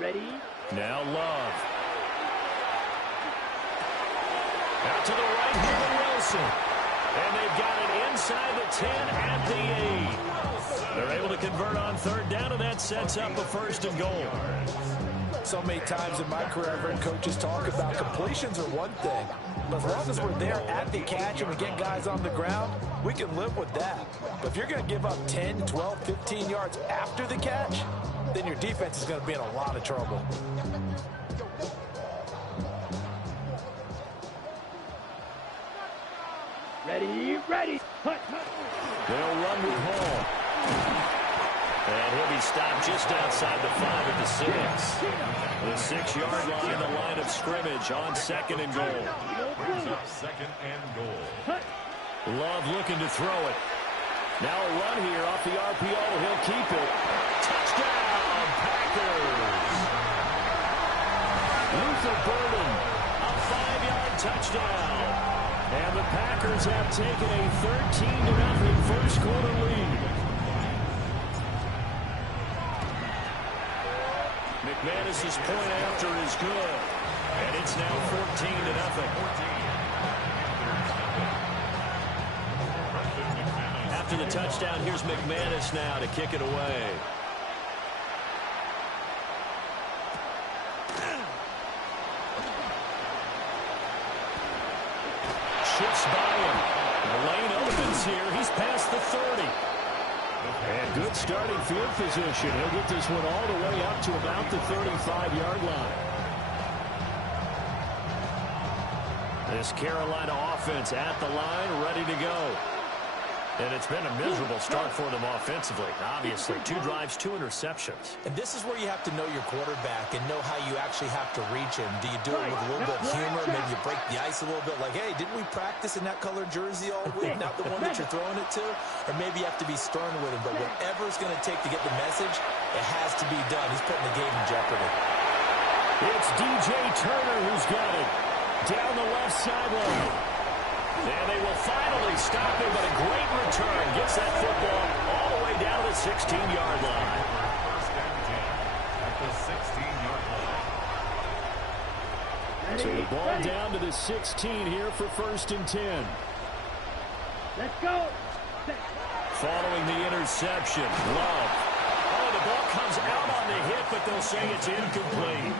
Ready? Now Love. Out to the right here to Wilson. And they've got it inside the 10 at the 8. They're able to convert on third down, and that sets up a first and goal. So many times in my career, I've heard coaches talk about completions are one thing. But as long as we're there at the catch and we get guys on the ground, we can live with that. But if you're going to give up 10, 12, 15 yards after the catch, then your defense is going to be in a lot of trouble. Ready. They'll run with Hall. And he'll be stopped just outside the 5 at the 6. The 6-yard line, the line of scrimmage on second and goal. Second and goal. Love looking to throw it. Now a run here off the RPO. He'll keep it. Touchdown, Packers. Luther Burden, a 5-yard touchdown. And the Packers have taken a 13-0 first quarter lead. McManus's point after is good. And it's now 14-0. After the touchdown, here's McManus now to kick it away. Shifts by him. The lane opens here. He's past the 30. And good starting field position. He'll get this one all the way up to about the 35-yard line. This Carolina offense at the line, ready to go. And it's been a miserable start for them offensively. Obviously, 2 drives, 2 interceptions. And this is where you have to know your quarterback and know how you actually have to reach him. Do you do it with a little bit of humor? Maybe you break the ice a little bit like, hey, didn't we practice in that colored jersey all week? Not the one that you're throwing it to? Or maybe you have to be stern with him. But whatever it's going to take to get the message, it has to be done. He's putting the game in jeopardy. It's DJ Turner who's got it. Down the left sideline. And they will finally stop him, but a great return. Gets that football all the way down to the 16-yard line. First and 10 at the 16-yard line. So the ball down to the 16 here for first and 10. Let's go. Following the interception, Love. Oh, the ball comes out on the hit, but they'll say it's incomplete.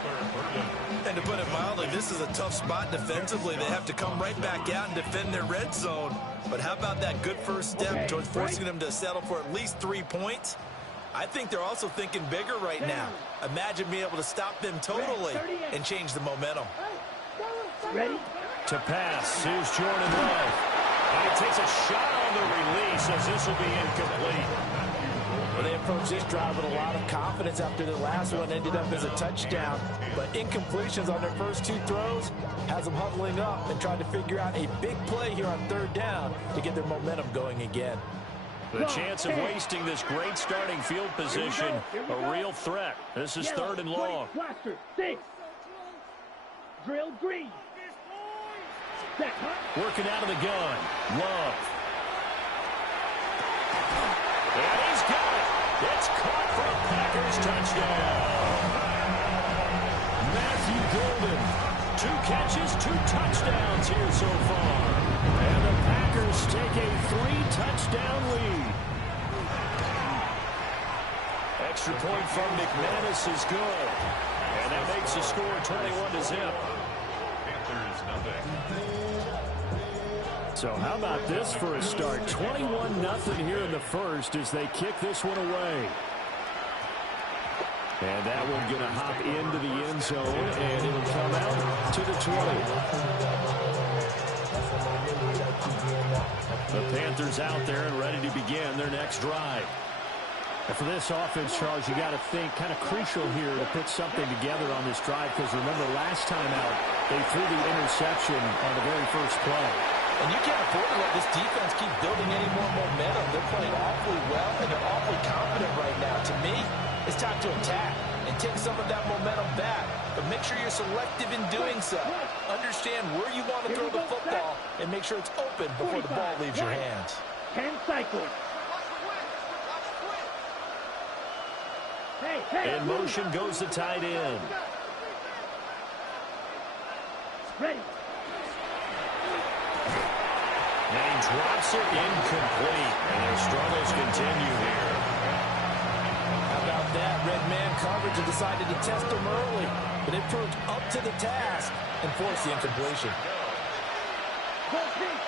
And to put it mildly, this is a tough spot defensively. They have to come right back out and defend their red zone. But how about that good first step towards forcing them to settle for at least 3 points? I think they're also thinking bigger right now. Imagine being able to stop them totally and change the momentum. Ready? To pass, here's Jordan Love. And he takes a shot on the release as this will be incomplete. Well, they approached this drive with a lot of confidence after their last one ended up as a touchdown. But incompletions on their first 2 throws has them huddling up and trying to figure out a big play here on third down to get their momentum going again. The chance of wasting this great starting field position, a real threat. This is third and long. Blaster, 6. Drill green. Working out of the gun. Love. And he's got it. It's caught for a Packers touchdown. Matthew Golden. 2 catches, 2 touchdowns here so far. And the Packers take a 3-touchdown lead. Extra point from McManus is good. And that makes the score 21-0. Panthers nothing. So how about this for a start? 21-0 here in the first as they kick this one away. And that one going to hop into the end zone, and it'll come out to the 20. The Panthers out there and ready to begin their next drive. And for this offense, Charles, you got to think kind of crucial here to put something together on this drive, because remember last time out, they threw the interception on the very first play. And you can't afford to let this defense keep building any more momentum. They're playing awfully well, and they're awfully confident right now. To me, it's time to attack and take some of that momentum back. But make sure you're selective in doing so. Understand where you want to throw the football and make sure it's open before the ball leaves your hands. 10 cycles. Hey, In motion goes the tight end. Ready. And he drops it incomplete. And their struggles continue here. How about that? Red man coverage and decided to test him early. But it proved up to the task and forced the incompletion. Ball pink.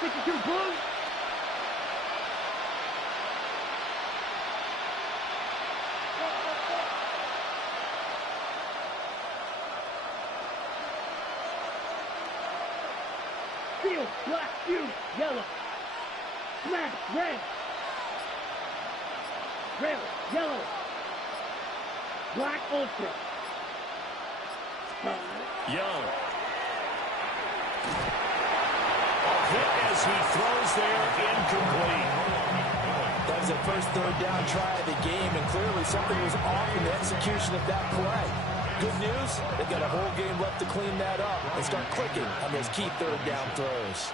62 blue. Field, black, fuse, yellow. Smash, red. Rail, yellow. Black, ultra. Young. A hit as he throws there, incomplete. That was the first third down try of the game, and clearly something was off in the execution of that play. Good news, they've got a whole game left to clean that up and start clicking on those key third down throws.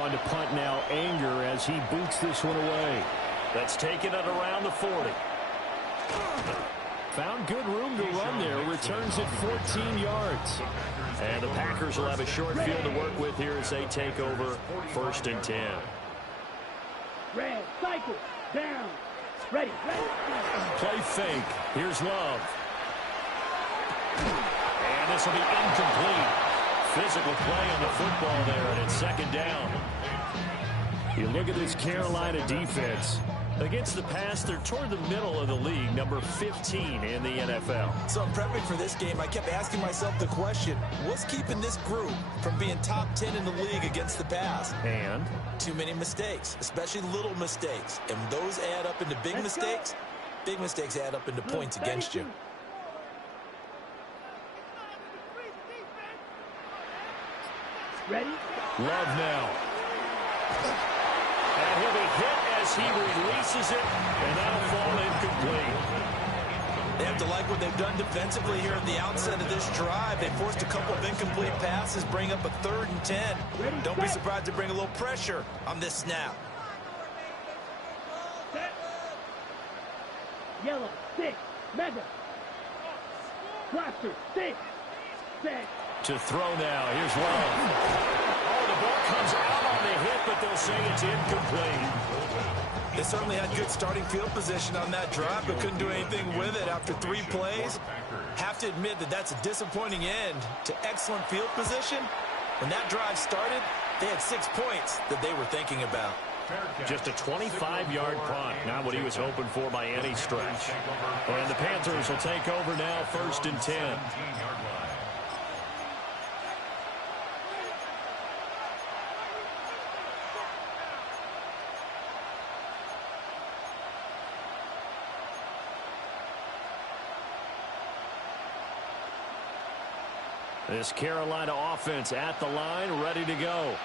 On to punt now, Anger, as he boots this one away. That's taken at around the 40. Found good room to run there. Returns it 14 yards. And the Packers will have a short field to work with here as they take over 1st and 10. Red, cycle, down. Ready, ready. Play fake. Here's Love. And this will be incomplete. Physical play on the football there, and it's 2nd down. You look at this Carolina defense. Against the pass, they're toward the middle of the league, number 15 in the NFL. So I'm prepping for this game. I kept asking myself the question, what's keeping this group from being top 10 in the league against the pass? And? Too many mistakes, especially little mistakes. And those add up into big mistakes. Big mistakes add up into points against you. Ready? Love now. And he'll be hit as he releases it, and that'll fall incomplete. They have to like what they've done defensively here at the outset of this drive. They forced a couple of incomplete passes, bring up a 3rd and 10. Don't be surprised to bring a little pressure on this snap. Set. Yellow, 6, mega. Blaster, 6, set. To throw now. Here's Love. Oh, the ball comes out on the hit, but they'll say it's incomplete. They certainly had good starting field position on that drive, but couldn't do anything with it after 3 plays. Have to admit that that's a disappointing end to excellent field position. When that drive started, they had 6 points that they were thinking about. Just a 25-yard punt. Not what he was hoping for by any stretch. And the Panthers will take over now, 1st and 10. This Carolina offense at the line, ready to go.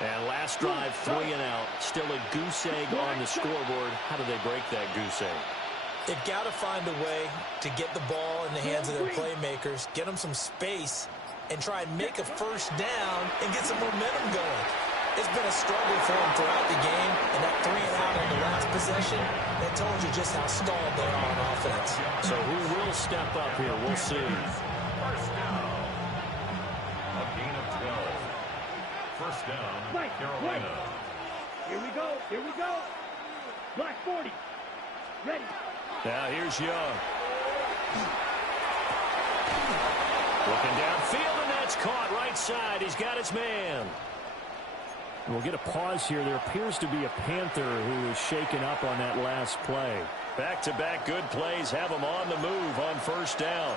And last drive, 3 and out. Still a goose egg on the scoreboard. How do they break that goose egg? They've got to find a way to get the ball in the hands of their playmakers, get them some space, and try and make a 1st down and get some momentum going. It's been a struggle for them throughout the game, and that 3 and out on the last possession, that told you just how stalled they are on offense. So who will step up here? We'll see. First down, Carolina. Here we go, here we go. Black 40. Ready. Now here's Young. Looking downfield, and that's caught right side. He's got his man. We'll get a pause here. There appears to be a Panther who is shaken up on that last play. Back-to-back good plays have him on the move on 1st down.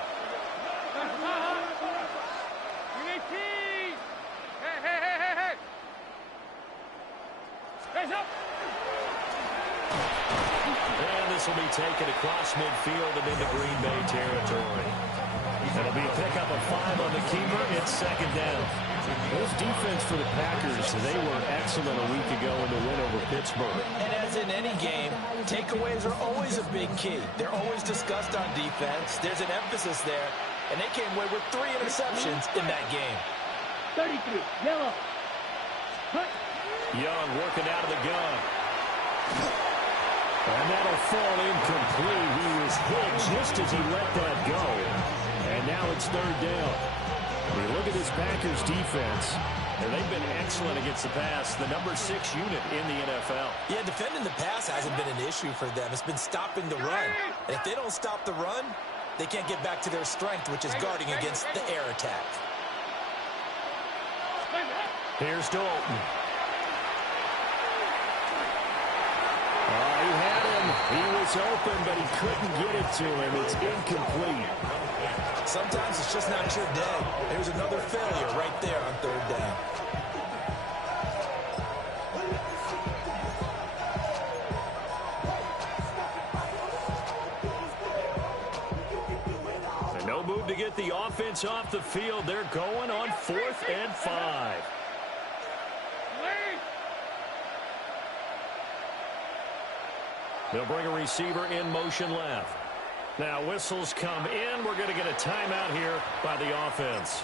And this will be taken across midfield and into Green Bay territory. It'll be a pickup of 5 on the keeper. It's 2nd down. This defense for the Packers, they were excellent a week ago in the win over Pittsburgh. And as in any game, takeaways are always a big key. They're always discussed on defense. There's an emphasis there, and they came away with 3 interceptions in that game. 33, yellow. Cut. Young working out of the gun. And that'll fall incomplete. He was hit just as he let that go. And now it's third down. When you look at this Packers defense, they've been excellent against the pass, the number 6 unit in the NFL. Yeah, defending the pass hasn't been an issue for them. It's been stopping the run. And if they don't stop the run, they can't get back to their strength, which is guarding against the air attack. Here's Dalton. He had him. He was open, but he couldn't get it to him. It's incomplete. Sometimes it's just not your day. There's another failure right there on third down. And no move to get the offense off the field. They're going on 4th and 5. They'll bring a receiver in motion left. Now whistles come in. We're going to get a timeout here by the offense.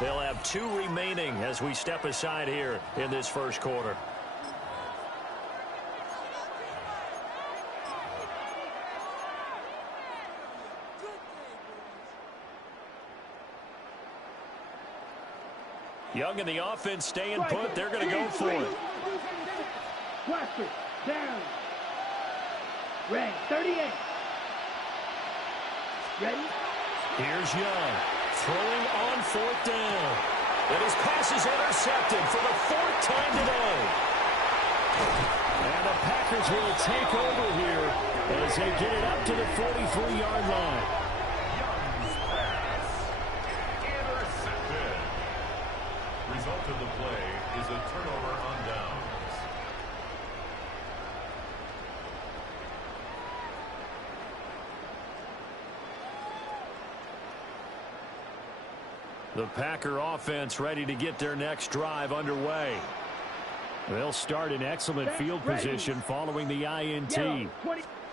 They'll have 2 remaining as we step aside here in this first quarter. Young in the offense staying put. They're going to go for it. Blaster down. Red 38. Ready? Here's Young throwing on 4th down. And his pass is intercepted for the 4th time today. And the Packers will take over here as they get it up to the 43-yard line. Result of the play is a turnover on downs. The Packer offense ready to get their next drive underway. They'll start in excellent field position following the INT. They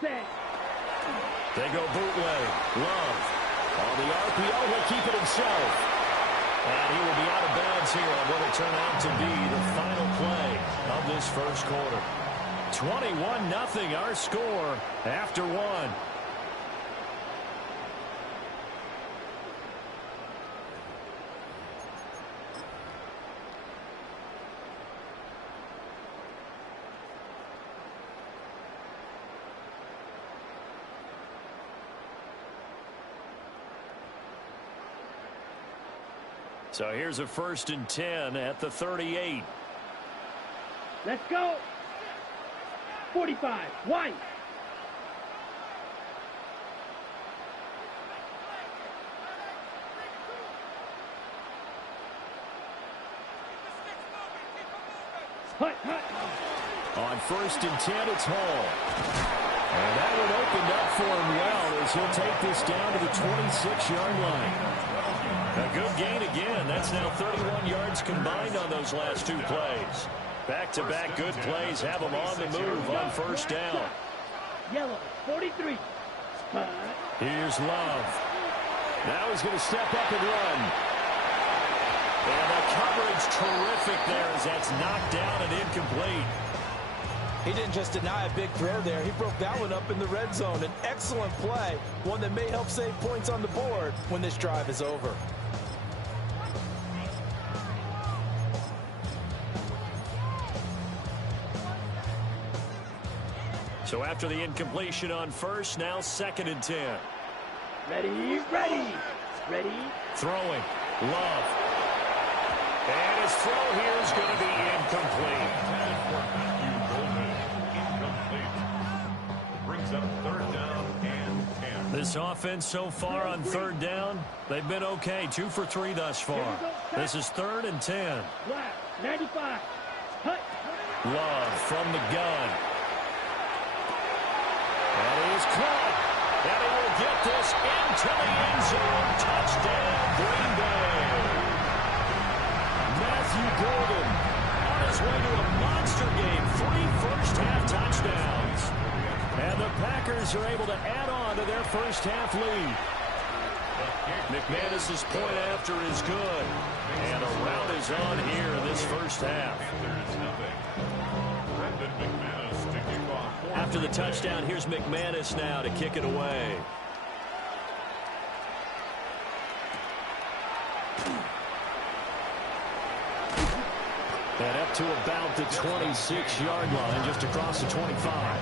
go bootleg. Love. On the RPO, he'll keep it himself. And he will be out of bounds here on what will turn out to be the final play of this first quarter. 21-0 our score after 1. So here's a 1st and 10 at the 38. Let's go. 45. White. Hut, hut. On 1st and 10, it's Hall. And that one opened up for him well as he'll take this down to the 26-yard line. A good gain again. That's now 31 yards combined on those last 2 plays. Back-to-back good plays have them on the move on 1st down. Yellow, 43. Here's Love. Now he's going to step up and run. And the coverage terrific there as that's knocked down and incomplete. He didn't just deny a big throw there. He broke that one up in the red zone. An excellent play, one that may help save points on the board when this drive is over. So after the incompletion on 1st, now 2nd and 10. Ready, ready, ready. Throwing. Love. And his throw here is going to be incomplete. Brings up 3rd down and 10. This offense so far on 3rd down, they've been okay. 2 for 3 thus far. This is 3rd and 10. Black, 95. Hut. Love from the gun. And he is caught. And he will get this into the end zone. Touchdown, Green Bay. Matthew Golden on his way to a monster monster game. 3 first-half touchdowns. And the Packers are able to add on to their first-half lead. McManus's point after is good. And a rout is on here in this first half. After the touchdown, here's McManus now to kick it away. And up to about the 26-yard line, just across the 25.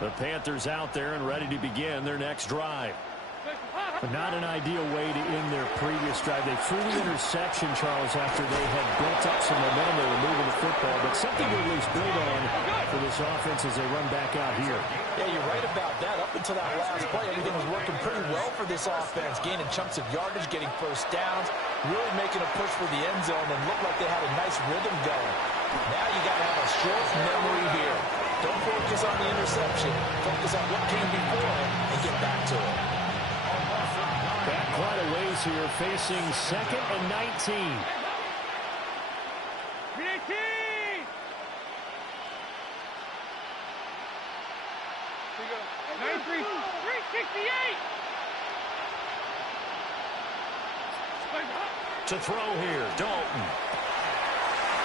The Panthers out there and ready to begin their next drive. But not an ideal way to end their previous drive. They threw the interception, Charles, after they had built up some momentum. They were moving the football, but something to at least build on for this offense as they run back out here. Yeah, you're right about that. Up until that last play, everything was working pretty well for this offense, gaining chunks of yardage, getting first downs, really making a push for the end zone, and looked like they had a nice rhythm going. Now you got to have a short memory here. Don't focus on the interception. Focus on what came before it and get back to it. Back quite a ways here, facing 2nd and 19. 368. To throw here, Dalton.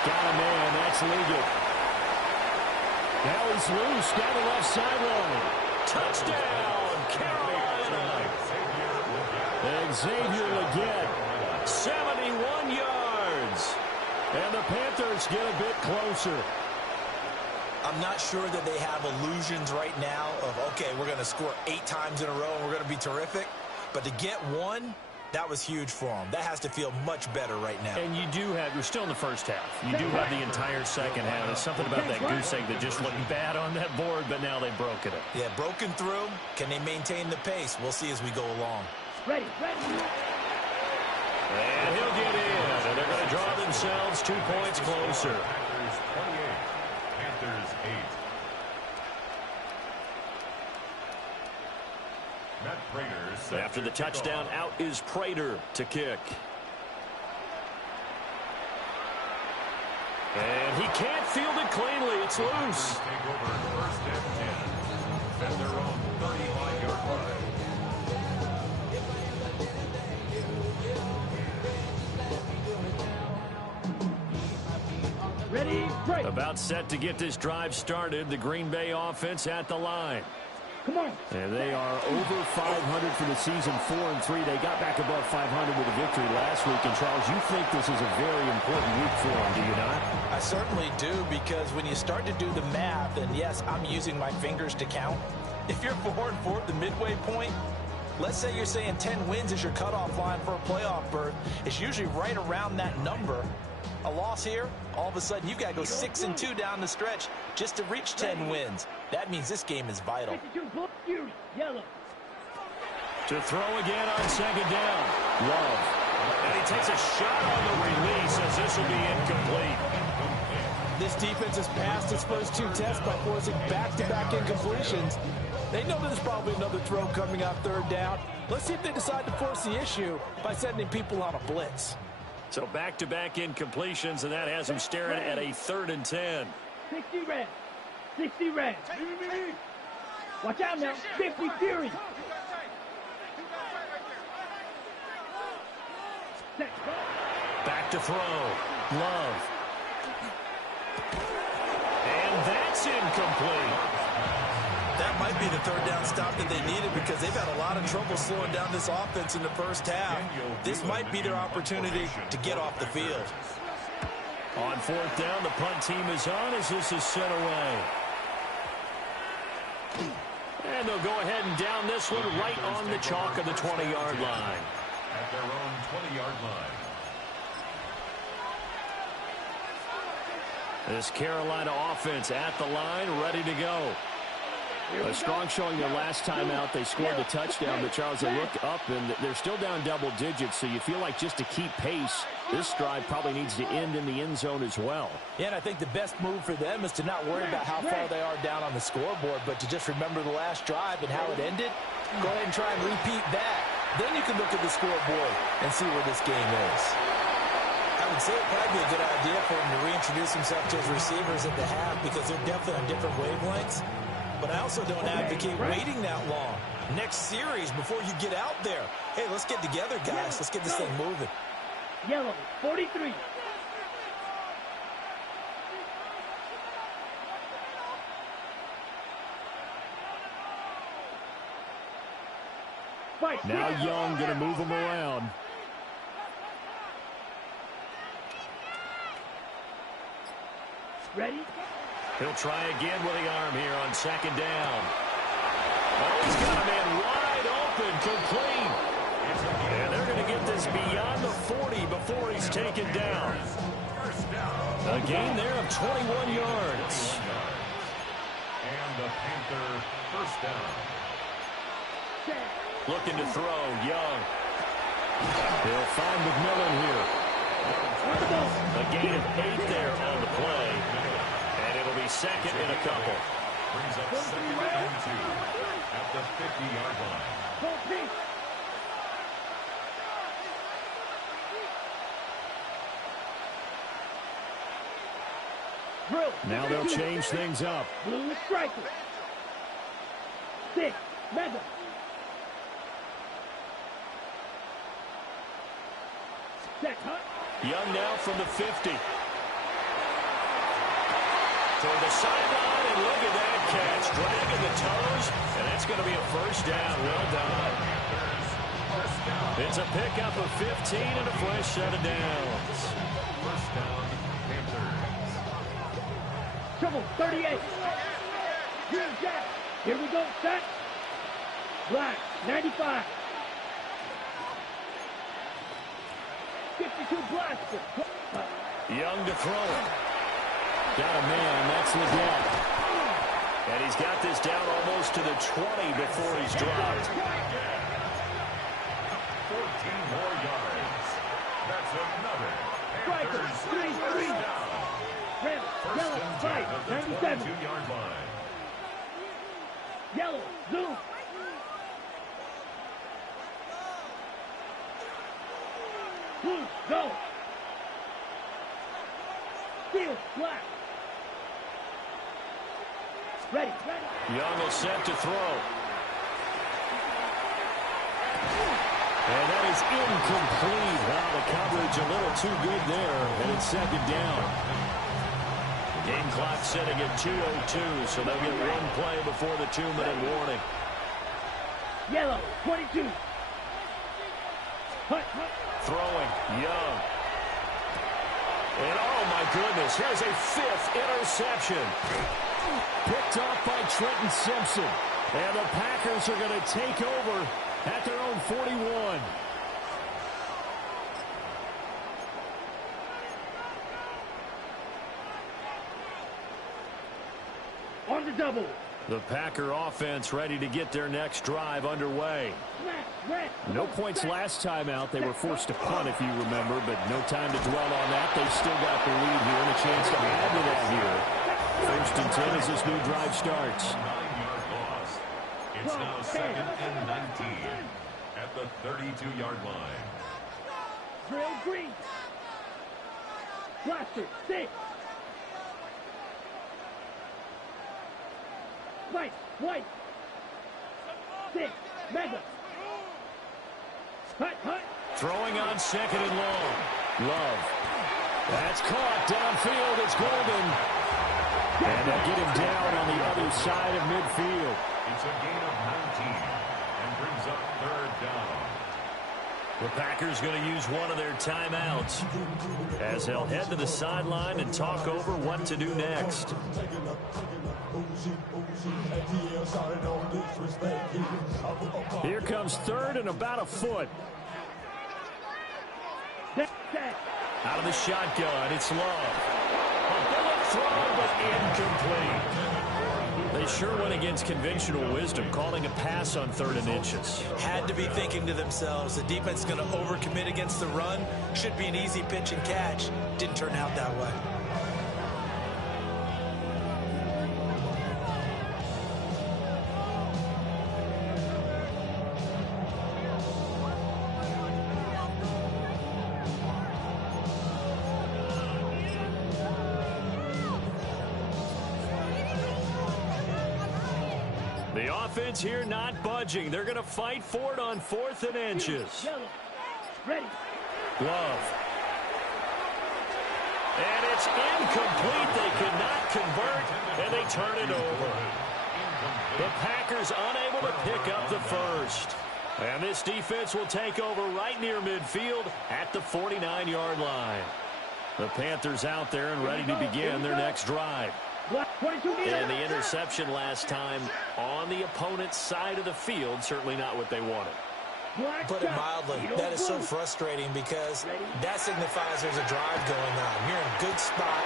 Got a man, that's Liggett. Now he's loose, down the left sideline. Touchdown, Carolina. Xavier Liggett, 71 yards. And the Panthers get a bit closer. I'm not sure that they have illusions right now of, okay, we're going to score 8 times in a row and we're going to be terrific. But to get one, that was huge for them. That has to feel much better right now. And you do have, you're still in the first half. You do have the entire second half. There's something about that goose egg that just looked bad on that board, but now they've broken it. Yeah, broken through. Can they maintain the pace? We'll see as we go along. Ready. And he'll get in, and they're going to draw themselves 2 points closer. Panthers 28, Panthers 8. Matt Prater. After the touchdown, out is Prater to kick. And he can't field it cleanly. It's loose. Take over first and 10 at their own 35-yard line. Ready, break. About set to get this drive started. The Green Bay offense at the line. Come on. And they are over 500 for the season, 4-3. They got back above 500 with a victory last week. And, Charles, you think this is a very important week for them, do you not? I certainly do, because when you start to do the math, and yes, I'm using my fingers to count. If you're 4-4 at the midway point, let's say you're saying 10 wins is your cutoff line for a playoff berth. It's usually right around that number. A loss here, all of a sudden you've got to go 6-2 down the stretch just to reach 10 wins. That means this game is vital. Yellow. To throw again on second down. Love. And he takes a shot on the release as this will be incomplete. This defense has passed its first 2 tests by forcing back-to-back incompletions. They know there's probably another throw coming on 3rd down. Let's see if they decide to force the issue by sending people on a blitz. So back-to-back incompletions, and that has him staring at a 3rd and 10. 60 red. 60 red. Watch out now. 50 Fury. Back to throw. Love. And that's incomplete. That might be the 3rd down stop that they needed, because they've had a lot of trouble slowing down this offense in the first half. This might be their opportunity to get off the field. On 4th down, the punt team is on as this is sent away. And they'll go ahead and down this one right on the chalk of the 20-yard line. At their own 20-yard line. This Carolina offense at the line, ready to go. A strong showing their last time out. They scored the touchdown, but Charles, they look up, and they're still down double digits, so you feel like just to keep pace, this drive probably needs to end in the end zone as well. Yeah, and I think the best move for them is to not worry about how far they are down on the scoreboard, but to just remember the last drive and how it ended. Go ahead and try and repeat that. Then you can look at the scoreboard and see where this game is. I would say it'd probably be a good idea for him to reintroduce himself to his receivers at the half because they're definitely on different wavelengths. But I also don't advocate waiting that long. Next series before you get out there. Hey, let's get together, guys. Let's get this thing moving. Yellow, 43. Fight. Now Young going to move him around. Ready? He'll try again with the arm here on second down. Oh, he's got a man wide open, complete. And they're going to get this beyond the 40 before he's taken down. A gain there of 21 yards. And the Panther first down. Looking to throw, Young. He'll find McMillan here. A gain of 8 there on the play. And it'll be second and a couple. Brings up second and 2 at the 50-yard line. Now they'll change things up. Blue striker. 6, mega. Set, huh? Young now from the 50. Toward the sideline, and look at that catch. Dragging the toes, and that's going to be a first down. Well done. It's a pickup of 15 and a fresh set of downs. First down, Panthers. Trouble, 38. Green jack. Here we go, set. Black, 95. 52 blaster. Young to throw it. Got a man, that's Leggett. And he's got this down almost to the 20 before he's dropped. 14 more yards. That's another Panthers first down. Red, First yellow, and 10 fight, of the 97. 22-yard line. Yellow, zoom. Blue, go. Steel, black. Ready, ready. Young will set to throw. And that is incomplete. Wow, the coverage a little too good there, and it's second down. Game clock setting at 2:02, so they'll get one play before the 2-minute warning. Yellow, 22. Hut, hut. Throwing, Young. And oh my goodness, here's a 5th interception. Picked off by Trenton Simpson. And the Packers are going to take over at their own 41. On the double. The Packer offense ready to get their next drive underway. Red. No points last time out. They were forced to punt, if you remember, but no time to dwell on that. They've still got the lead here and a chance to add to that here. First and 10 as this new drive starts. 9-yard loss. It's now second and 19 at the 32-yard line. Drill green. Blaster, 6. White, white. 6, mega. Hut, hut. Throwing on second and long. Love. That's caught downfield. It's Golden. And they'll get him down on the other side of midfield. It's a gain of 19 and brings up third down. The Packers going to use one of their timeouts as they'll head to the sideline and talk over what to do next. Here comes third and about a foot. Out of the shotgun, it's Love. A bullet throw, but incomplete. They sure went against conventional wisdom, calling a pass on 3rd and inches. Had to be thinking to themselves, the defense is going to overcommit against the run. Should be an easy pitch and catch. Didn't turn out that way. The offense here not budging. They're going to fight for it on 4th and inches. Ready. Glove. And it's incomplete. They could not convert, and they turn it over. The Packers unable to pick up the first. And this defense will take over right near midfield at the 49-yard line. The Panthers out there and ready to begin their next drive. And the interception last time on the opponent's side of the field, certainly not what they wanted. Put it mildly, that is so frustrating because that signifies there's a drive going on. You're in a good spot,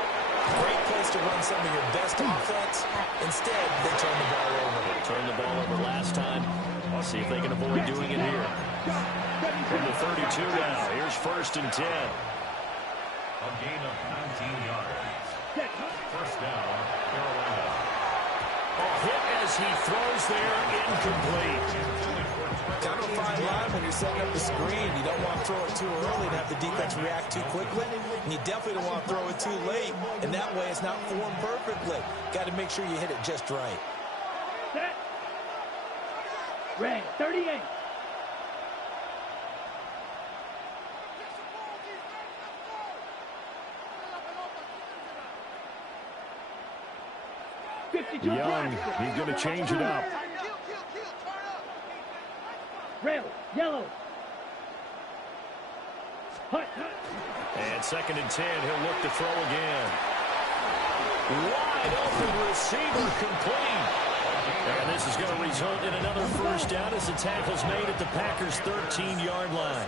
great place to run some of your best offense. Instead, they turn the ball over. They turned the ball over last time. I'll see if they can avoid doing it here. From the 32 now, here's 1st and 10. A gain of 19 yards. First down, Carolina. A hit as he throws there, incomplete. Kind of a fine line when you're setting up the screen. You don't want to throw it too early and have the defense react too quickly. And you definitely don't want to throw it too late. And that way it's not formed perfectly. Got to make sure you hit it just right. Set. Red, 38. Young, he's going to change it up. Red, yellow. And 2nd and 10, he'll look to throw again. Wide open receiver complete. And this is going to result in another first down as the tackle's made at the Packers' 13-yard line.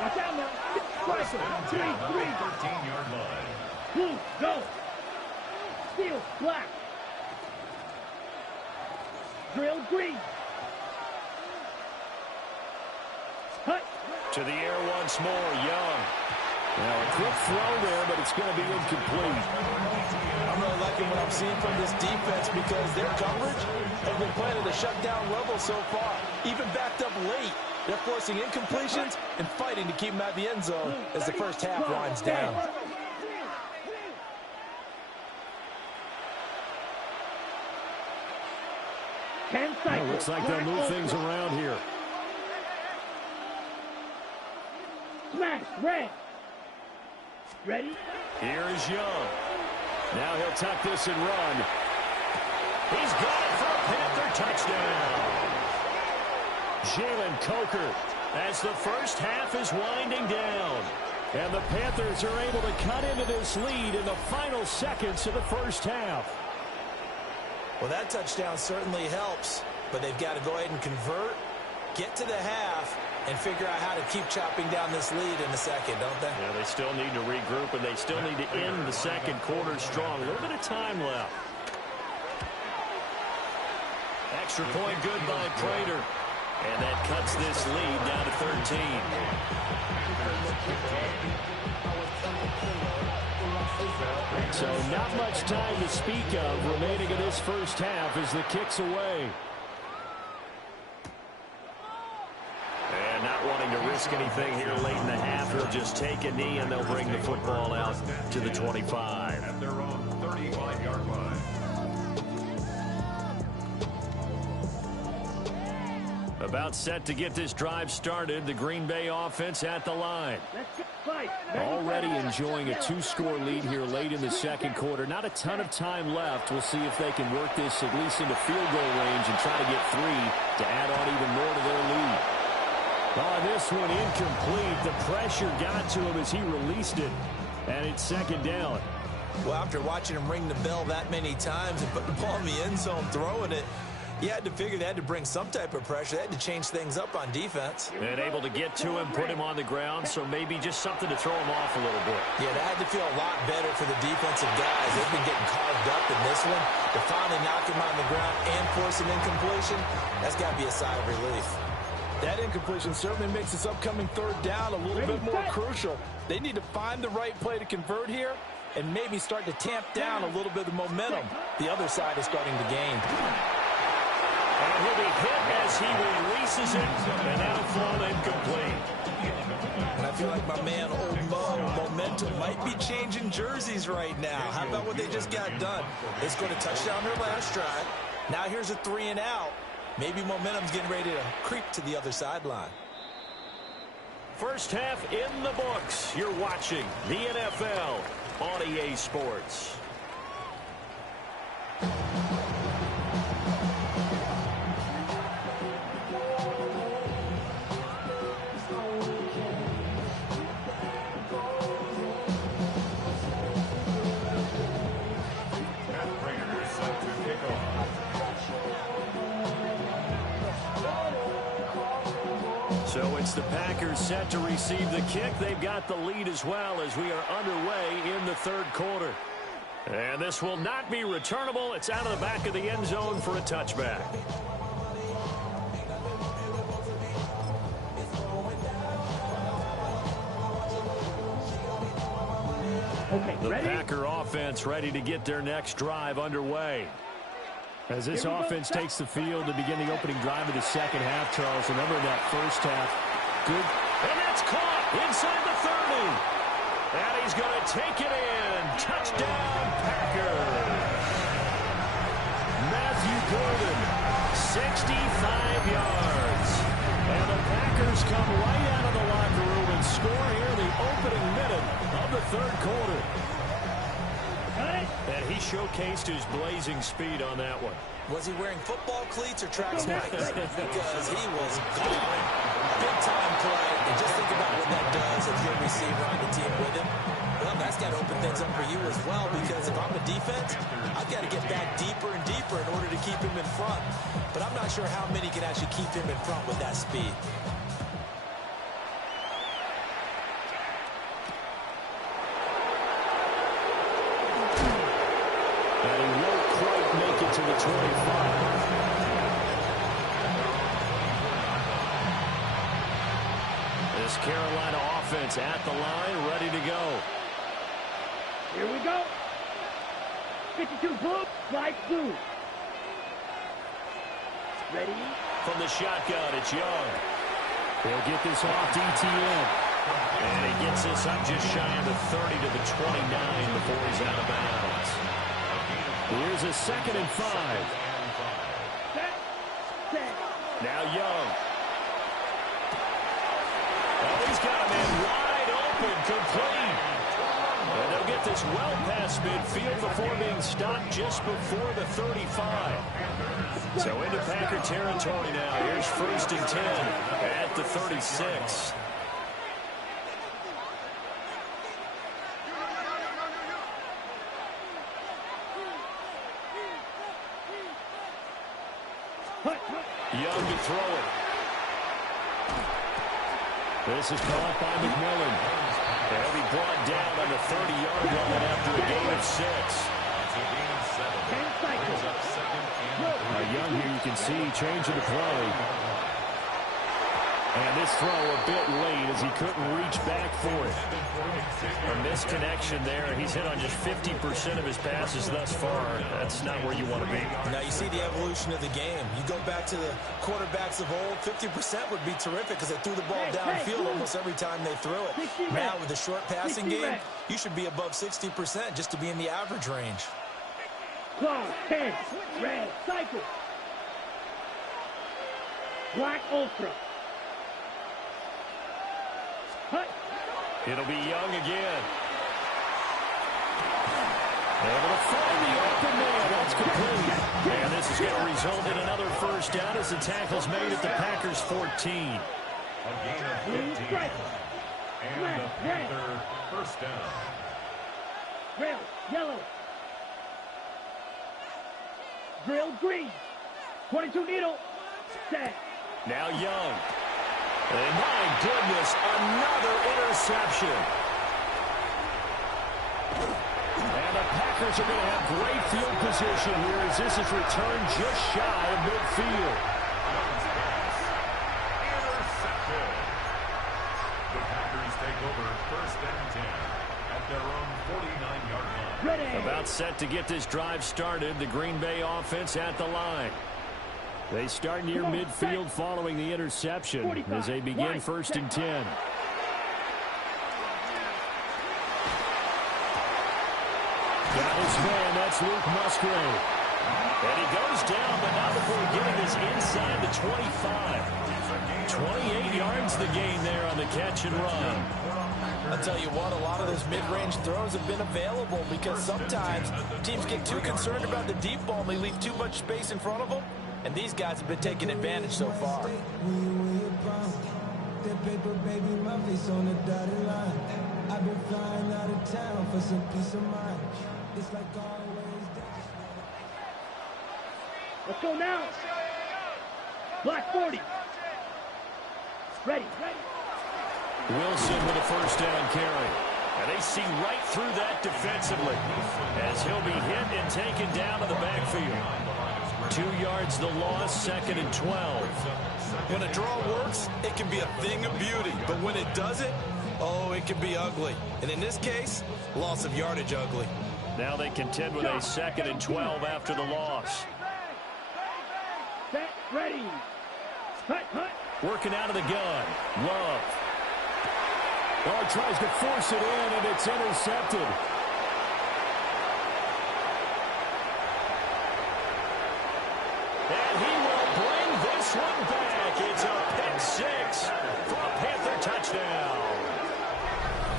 Watch out now. Three. 13-yard line. Blue, go. Steel, black. Drill, green. Hut. To the air once more, Young. Now a quick throw there, but it's going to be incomplete. I'm really liking what I'm seeing from this defense because their coverage has been playing at a shutdown level so far. Even backed up late, they're forcing incompletions and fighting to keep them out of the end zone as the first half winds down. Well, looks like they'll move things around here. Smash, red. Ready? Here is Young. Now he'll tuck this and run. He's got it for a Panther touchdown. Jalen Coker as the first half is winding down. And the Panthers are able to cut into this lead in the final seconds of the first half. Well, that touchdown certainly helps, but they've got to go ahead and convert, get to the half, and figure out how to keep chopping down this lead in the second, don't they? Yeah, they still need to regroup, and they still need to end the second quarter strong. A little bit of time left. Extra point good by Prater. And that cuts this lead down to 13. So not much time to speak of remaining in this first half as the kick's away. And not wanting to risk anything here late in the half, they'll just take a knee and they'll bring the football out to the 25. At their own 35-yard line. About set to get this drive started, the Green Bay offense at the line. Already enjoying a two-score lead here late in the second quarter. Not a ton of time left. We'll see if they can work this at least into field goal range and try to get 3 to add on even more to their lead. Oh, this one incomplete. The pressure got to him as he released it, and it's second down. Well, after watching him ring the bell that many times and put the ball in the end zone, throwing it, You had to figure they had to bring some type of pressure. They had to change things up on defense. And able to get to him, put him on the ground, so maybe just something to throw him off a little bit. Yeah, that had to feel a lot better for the defensive guys. They've been getting carved up in this one. To finally knock him on the ground and force an incompletion, that's got to be a sigh of relief. That incompletion certainly makes this upcoming third down a little bit more crucial. They need to find the right play to convert here and maybe start to tamp down a little bit of momentum the other side is starting to gain. And he'll be hit as he releases it, and that'll fall incomplete. And I feel like my man, Old Mo, momentum might be changing jerseys right now. How about what they just got done? They scored a touchdown their last drive. Now here's a 3 and out. Maybe momentum's getting ready to creep to the other sideline. First half in the books. You're watching the NFL on EA Sports. So it's the Packers set to receive the kick. They've got the lead as well as we are underway in the third quarter. And this will not be returnable. It's out of the back of the end zone for a touchback. The Packer offense ready to get their next drive underway. As this offense takes the field to begin the opening drive of the second half, Charles, remember that first half. Good. And that's caught inside the 30. And he's going to take it in. Touchdown, Packers. Matthew Gordon, 65 yards. And the Packers come right out of the locker room and score here the opening minute of the third quarter. And he showcased his blazing speed on that one. Was he wearing football cleats or track spikes? Because he was gone. Big-time play. And just think about what that does if you're a receiver on the team with him. Well, that's got to open things up for you as well, because if I'm a defense, I've got to get back deeper and deeper in order to keep him in front. But I'm not sure how many can actually keep him in front with that speed. To the 25. This Carolina offense at the line, ready to go. Here we go. 52 blue, light blue. Ready? From the shotgun, it's Young. He'll get this off DTN. And he gets this up just shy of the 30 to the 29 before he's out of bounds. Here's a 2nd and 5. Now Young. Oh, he's got a man wide open, complete. And they'll get this well past midfield before being stopped just before the 35. So into Packer territory now. Here's 1st and 10 at the 36. Young to throw it. This is caught by McMillan. They'll be brought down on the 30-yard line after a gain of 6. Young here, you can see, changing the play. And this throw a bit late as he couldn't reach back for it. A misconnection there. He's hit on just 50% of his passes thus far. That's not where you want to be. Now you see the evolution of the game. You go back to the quarterbacks of old, 50% would be terrific because they threw the ball downfield almost every time they threw it. Now with the short passing game, you should be above 60% just to be in the average range. Claw, 10, red, cycle. Black Ultra. It'll be Young again. Able to find the open man. That's complete. And this is going to result in another first down as the tackle's made at the Packers 14. A gain of 15. And the Panther first down. Red, yellow. Grill green. 22 needle. Set. Now Young. And my goodness, another interception. And the Packers are going to have great field position here as this is returned just shy of midfield. Intercepted. The Packers take over 1st and 10 at their own 49-yard line. Ready. About set to get this drive started. The Green Bay offense at the line. They start near midfield following the interception as they begin 1st and 10. Got his man, that's Luke Musgrave. And he goes down, but not before getting this inside the 25. 28 yards the gain there on the catch and run. I'll tell you what, a lot of those mid-range throws have been available because sometimes teams get too concerned about the deep ball and they leave too much space in front of them. And these guys have been taking advantage so far. I've been flying out of town for some peace of mind. It's like always. Let's go now. Black 40. Ready. Wilson with a 1st down carry. And they see right through that defensively as he'll be hit and taken down to the backfield. 2 yards the loss, 2nd and 12. When a draw works, it can be a thing of beauty. But when it doesn't, oh, it can be ugly. And in this case, loss of yardage ugly. Now they contend with a 2nd and 12 after the loss. Set. Ready. Hut. Working out of the gun. Love. Oh, tries to force it in, and it's intercepted. And he will bring this one back. It's a pick 6 for a Panther touchdown.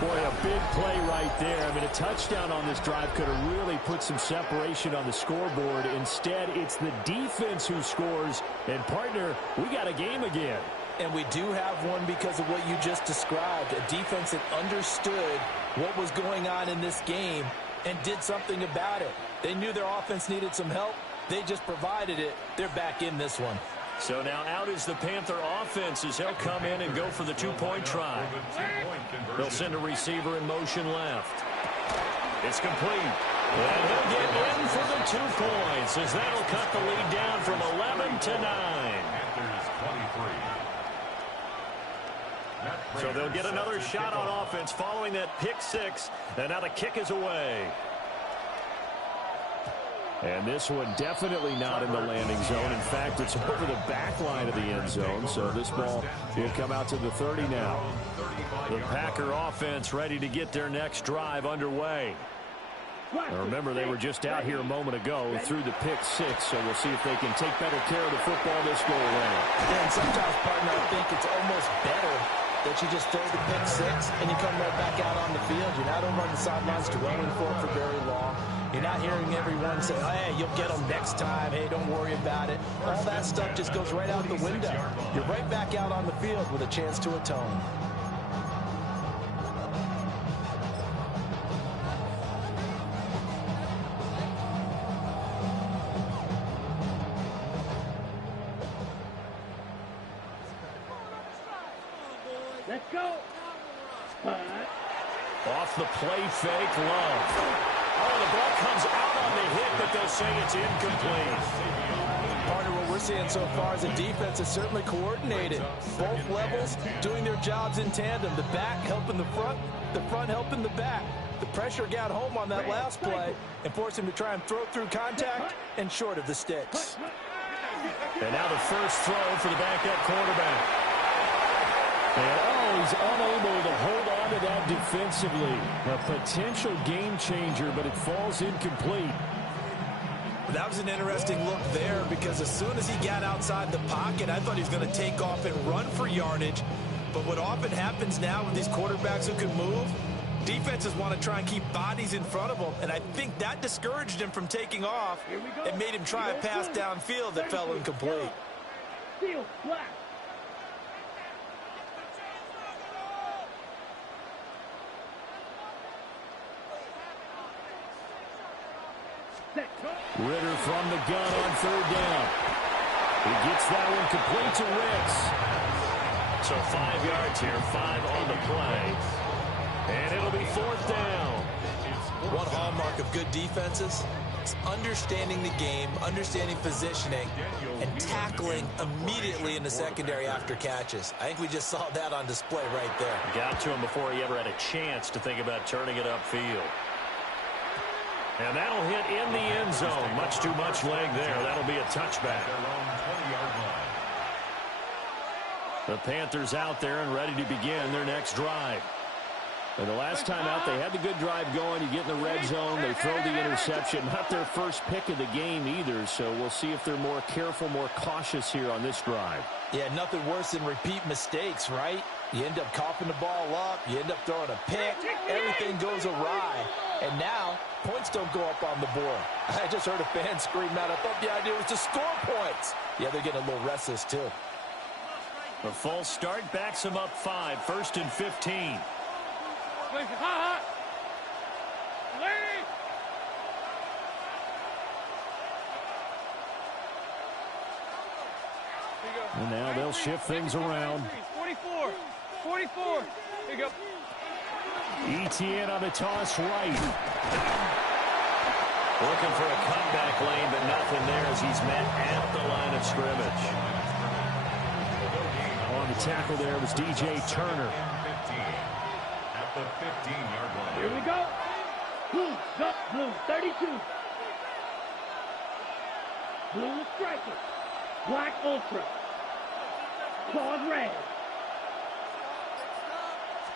Boy, a big play right there. I mean, a touchdown on this drive could have really put some separation on the scoreboard. Instead, it's the defense who scores. And, partner, we got a game again. And we do have one because of what you just described. A defense that understood what was going on in this game and did something about it. They knew their offense needed some help. They just provided it. They're back in this one. So now out is the Panther offense as he'll come in and go for the 2-point try. They'll send a receiver in motion left. It's complete. And he'll get in for the 2 points as that'll cut the lead down from 11 to 9. So they'll get another shot on offense following that pick 6. And now the kick is away. And this one definitely not in the landing zone. In fact, it's over the back line of the end zone. So this ball will come out to the 30 now. The Packer offense ready to get their next drive underway. Now remember, they were just out here a moment ago through the pick 6. So we'll see if they can take better care of the football this go around. And sometimes, partner, I think it's almost better that you just throw the pick 6 and you come right back out on the field. You're not over on the sidelines dwelling for it for very long. You're not hearing everyone say, hey, you'll get them next time. Hey, don't worry about it. All that stuff just goes right out the window. You're right back out on the field with a chance to atone. Let's go. Off the play fake, Love. Oh, the ball comes out on the hit, but they'll say it's incomplete. Partner, what we're seeing so far is the defense is certainly coordinated. Both levels doing their jobs in tandem. The back helping the front helping the back. The pressure got home on that last play and forced him to try and throw through contact and short of the sticks. And now the first throw for the backup quarterback. And, he's unable to hold on to that defensively. A potential game changer, but it falls incomplete. That was an interesting look there because as soon as he got outside the pocket, I thought he was going to take off and run for yardage. But what often happens now with these quarterbacks who can move, defenses want to try and keep bodies in front of them. And I think that discouraged him from taking off and made him try a pass downfield that fell incomplete. Field black. Ritter from the gun on 3rd down. He gets that one complete to Ricks. So 5 yards here, 5 on the play. And it'll be 4th down. One hallmark of good defenses is understanding the game, understanding positioning, and tackling immediately in the secondary after catches. I think we just saw that on display right there. Got to him before he ever had a chance to think about turning it upfield. And that'll hit in the end zone. Much too much leg there. That'll be a touchback. The Panthers out there and ready to begin their next drive. And the last time out, they had the good drive going. You get in the red zone, they throw the interception. Not their first pick of the game either, so we'll see if they're more careful, more cautious here on this drive. Yeah, nothing worse than repeat mistakes, right? You end up coughing the ball up, you end up throwing a pick, everything goes awry. And now, points don't go up on the board. I just heard a fan scream out, I thought the idea was to score points. Yeah, they're getting a little restless too. The false start backs them up 5, 1st and 15. And now they'll shift things around. 44. 44. Here you go. ETN on the toss right. Looking for a cutback lane, but nothing there as he's met at the line of scrimmage. On the tackle there was DJ Turner. At the 15-yard line. Here we go. Blue, 32. Blue striker. Black ultra. Claws red.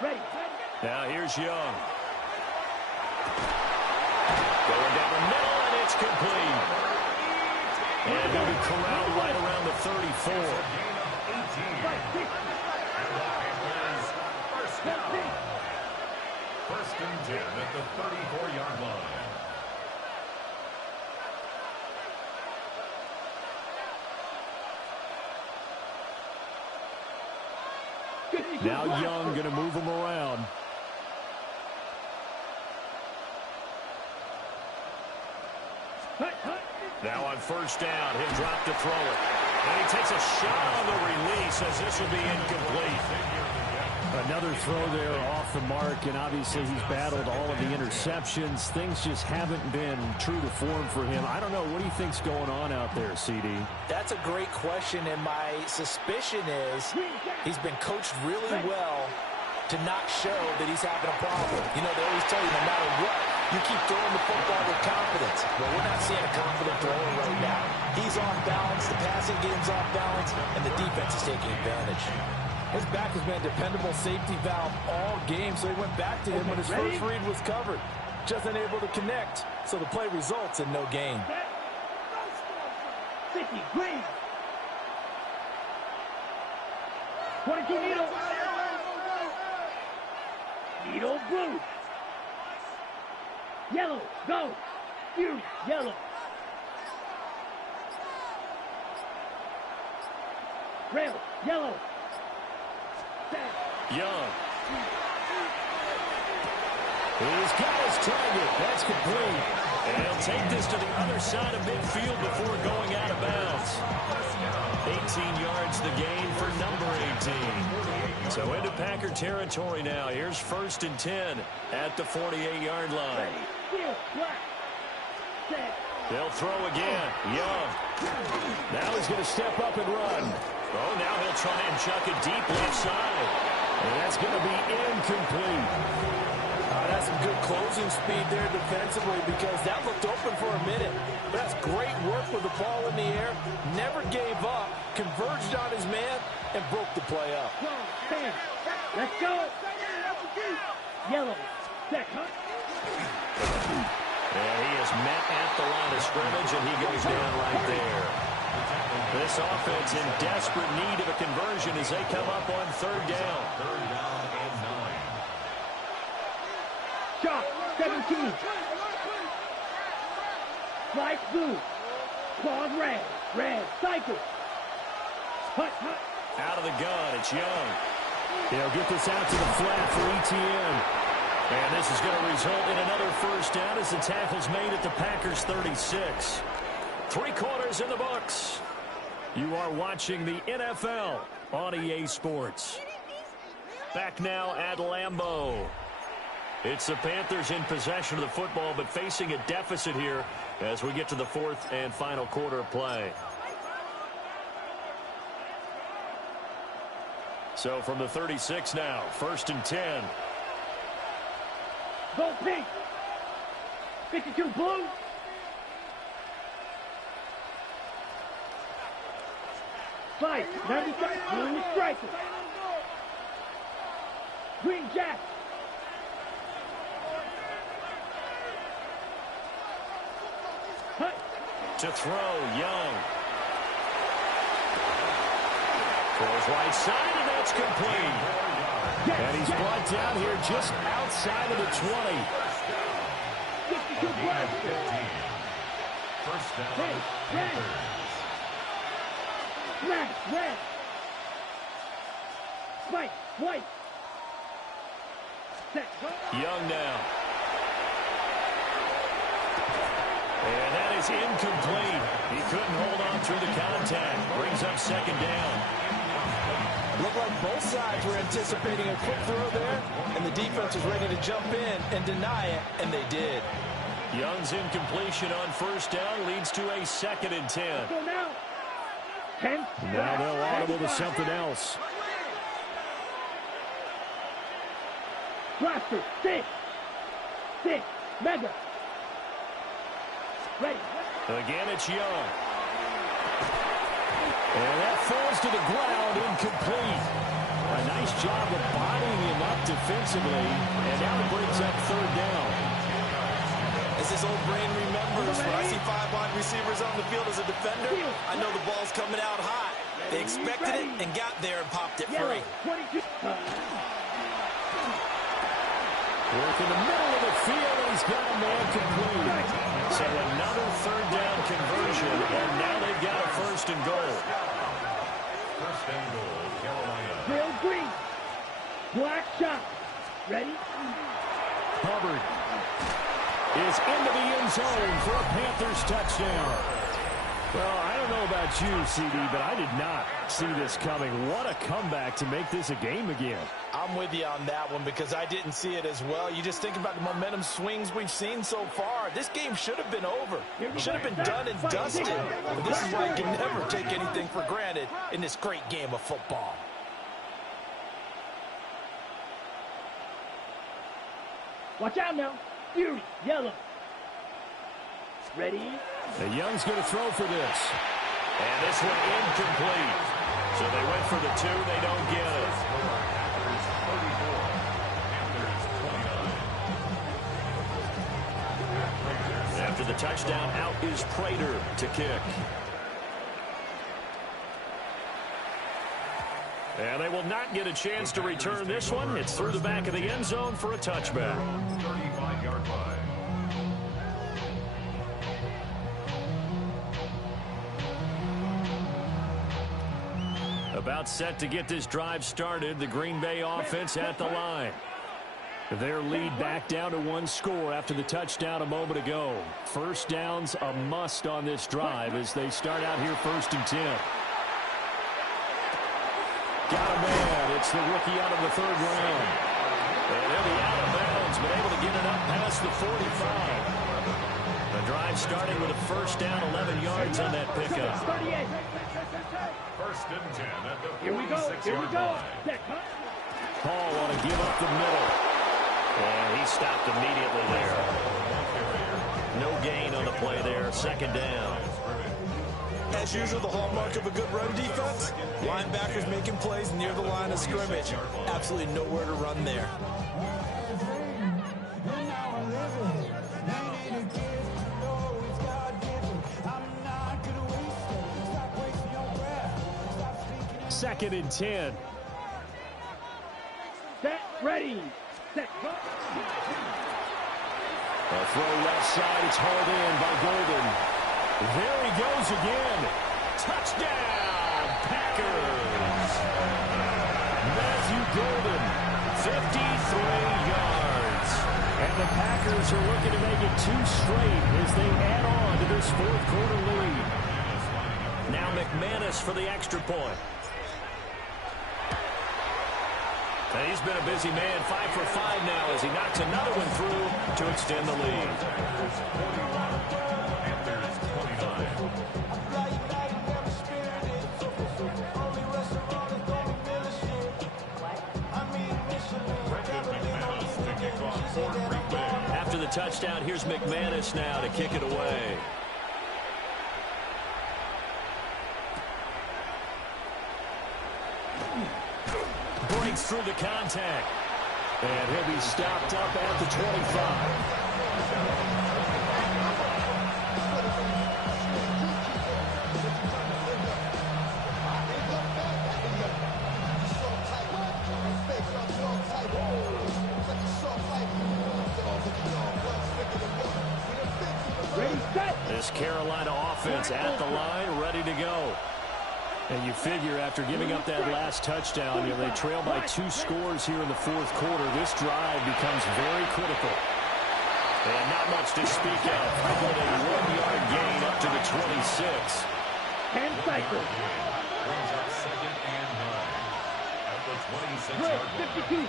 Ready. Now here's Young. Going down the middle, and it's complete. And he'll be corralled right around the 34. First down. 1st and 10 at the 34-yard line. Now Young going to move him around. Now on 1st down, he'll drop to throw it. And he takes a shot on the release as this will be incomplete. Another throw there off the mark, and obviously he's battled all of the interceptions. Things just haven't been true to form for him. I don't know. What do you think's going on out there, CD? That's a great question, and my suspicion is he's been coached really well to not show that he's having a problem. You know, they always tell you no matter what, you keep throwing the football with confidence. Well, we're not seeing a confident thrower right now. He's off balance, the passing game's off balance, and the defense is taking advantage. His back has been a dependable safety valve all game, so he went back to him when his first read was covered. Just unable to connect, so the play results in no gain. 50, green. 22, needle. Needle, blue. Yellow, go. You, yellow. Rail, yellow. Young. He's got his target. That's complete. And he'll take this to the other side of midfield before going out of bounds. 18 yards the gain for number 18. So into Packer territory now. Here's 1st and 10 at the 48-yard line. They'll throw again. Young. Now he's going to step up and run. Oh, now he'll try and chuck it deep left side. And that's going to be incomplete. That's some good closing speed there defensively because that looked open for a minute. That's great work with the ball in the air. Never gave up, converged on his man, and broke the play up. Let's go. Yellow. Set, And he is met at the line of scrimmage, and he goes down right there. This offense in desperate need of a conversion as they come up on 3rd down. 3rd down and 9. Shot, 17. Slice blue. Claws red. Red. Cycle. Hut. Out of the gun, it's Young. They'll get this out to the flat for ETN. And this is going to result in another 1st down as the tackle's made at the Packers' 36. 3 quarters in the books. You are watching the NFL on EA Sports. Back now at Lambeau. It's the Panthers in possession of the football, but facing a deficit here as we get to the fourth and final quarter of play. So from the 36 now, 1st and 10. Go pink. 52 blue. Fight. 95. Green striker. Green jack. Hut. To throw, Young. Throws right side, and that's complete. And he's brought down here just outside of the 20. 52 blue. First down. Hey, red. Red, red. Spike, white. Set, go. Young now. And that is incomplete. He couldn't hold on through the contact. Brings up 2nd down. Looked like both sides were anticipating a quick throw there, and the defense was ready to jump in and deny it, and they did. Young's incompletion on 1st down leads to a 2nd and 10. Go now. 10. Now they'll audible to something else. Blaster, 6. 6. Mega. Ready. Again, it's Young. And that falls to the ground, incomplete. A nice job of bodying him up defensively, and now it brings up 3rd down. As his old brain remembers, when I see 5 wide receivers on the field as a defender, I know the ball's coming out hot. They expected it and got there and popped it free. 22. Work in the middle of the field, and he's got a man complete. So another 3rd down conversion, and now they've got a 1st and goal. 1st and goal, Carolina. Bill Green. Black shot. Ready? Hubbard is into the end zone for a Panthers touchdown. Well, I don't know about you, CD, but I did not see this coming. What a comeback to make this a game again. I'm with you on that one because I didn't see it as well. You just think about the momentum swings we've seen so far. This game should have been over. Should have been done and dusted. But this is why you can never take anything for granted in this great game of football. Watch out now. Fury, yellow. Ready? And Young's going to throw for this. And this one incomplete. So they went for the 2. They don't get it. Panthers 34. Panthers 29. After the touchdown, out is Prater to kick. And they will not get a chance to return this one. It's through the back of the end zone for a touchback. 35-yard line. About set to get this drive started. The Green Bay offense at the line. Their lead back down to 1 score after the touchdown a moment ago. 1st down's a must on this drive as they start out here 1st and 10. Got a man. It's the rookie out of the 3rd round. And he'll be out of bounds, but able to get it up past the 45. The drive starting with a 1st down, 11 yards on that pickup. 38. 1st and 10 at the 46-yard line. Here we go. Here we go. Paul want to give up the middle. And he stopped immediately there. No gain on the play there. 2nd down. As usual, the hallmark of a good run defense, linebackers making plays near the line of scrimmage. Absolutely nowhere to run there. Second and 10. Set, ready. Set, go. A throw left side. It's hauled in by Golden. There he goes again. Touchdown, Packers. Matthew Golden, 53 yards. And the Packers are looking to make it 2 straight as they add on to this 4th quarter lead. Now McManus for the extra point. And he's been a busy man, 5 for 5 now as he knocks another one through to extend the lead. Panthers 29. After the touchdown, here's McManus now to kick it away. Breaks through the contact. And he'll be stopped up at the 25. This Carolina offense at the line, ready to go. And you figure after giving up that last touchdown, they trail by 2 scores here in the fourth quarter. This drive becomes very critical. And not much to speak of. Calling a 1-yard gain up to the 26. And cycle. Brings up 2nd and 9 at the 26-yard line.